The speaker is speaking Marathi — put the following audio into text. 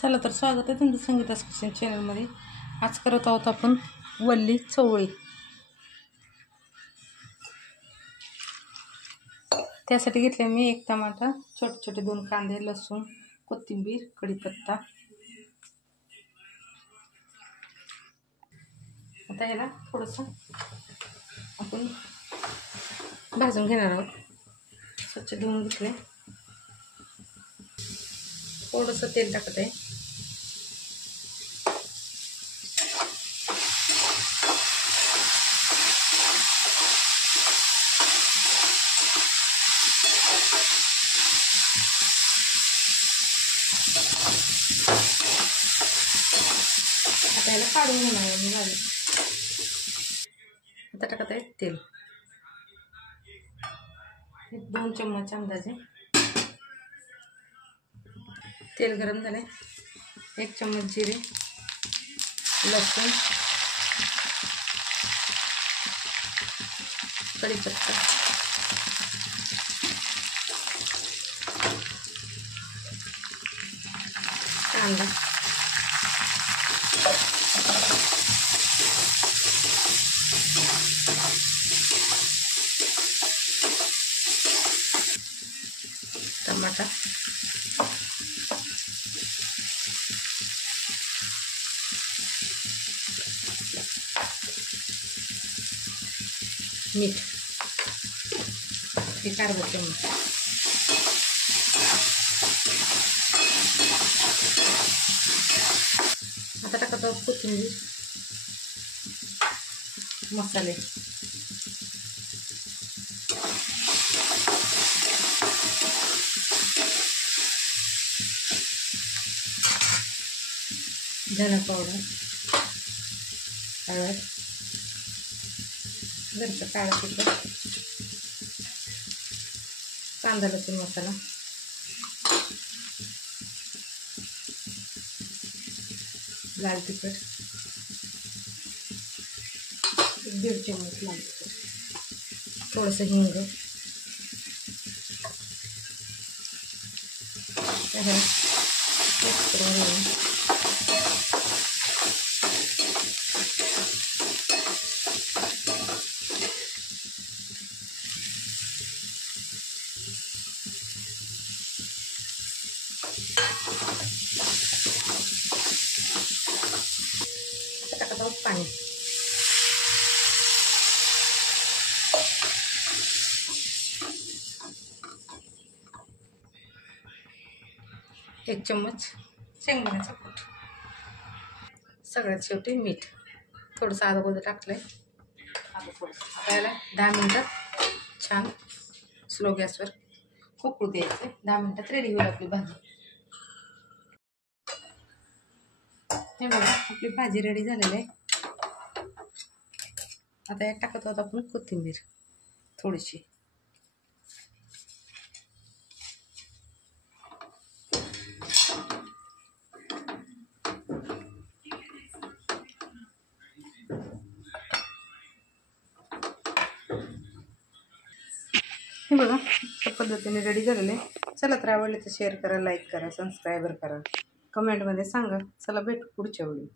चला तर स्वागत आहे तुमचं संगीतास किचन चॅनलमध्ये। आज करत आहोत आपण वल्ली चवळी। त्यासाठी घेतले मी एक टमाटा, छोटे छोटे 2 कांदे, लसूण, कोथिंबीर, कढीपत्ता। आता याला थोडंसं आपण भाजून घेणार आहोत। स्वच्छ धुवून घेतले। थोडंसं तेल टाकत आहे। आता याला काढून घेणार आहे मी भाजी। आता टाकत आहे तेल, 2 चम्मच अंदाजे। तेल गरम झाले, 1 चम्मच जिरे, लसूण, कढीपत्ता, कांदा, टमाटा, मीठ, 1 अर्धा चम्मच। आता टाकत आहोत कोथिंबीर, मसाले, धना पावडर, हळद, घरचं काळं तिखट, कांदा लसूण मसाला, लाल तिखट, 1.5 चम्मच लाल तिखट, थोडंसं हिंग, टाकत आहोत पाणी। एक चम्मच शेंगदाण्याचा कूट, सगळ्यात शेवटी मीठ, थोडंसं अगोदर टाकलंय। आता याला 10 मिनिटात छान स्लो गॅसवर उकळू द्यायचं। 10 मिनिटात रेडी होईल आपली भाजी। हे बघा, आपली भाजी रेडी झालेली आहे। आता यात टाकत आहोत आपण कोथिंबीर थोडीशी। हे बघा, अशा पद्धतीने रेडी झालेले आहे। चला तर आवडले तर शेअर करा, लाईक करा, सबस्क्राईबर करा, कमेंटमध्ये सांगा। चला भेटू पुढच्या वेळी।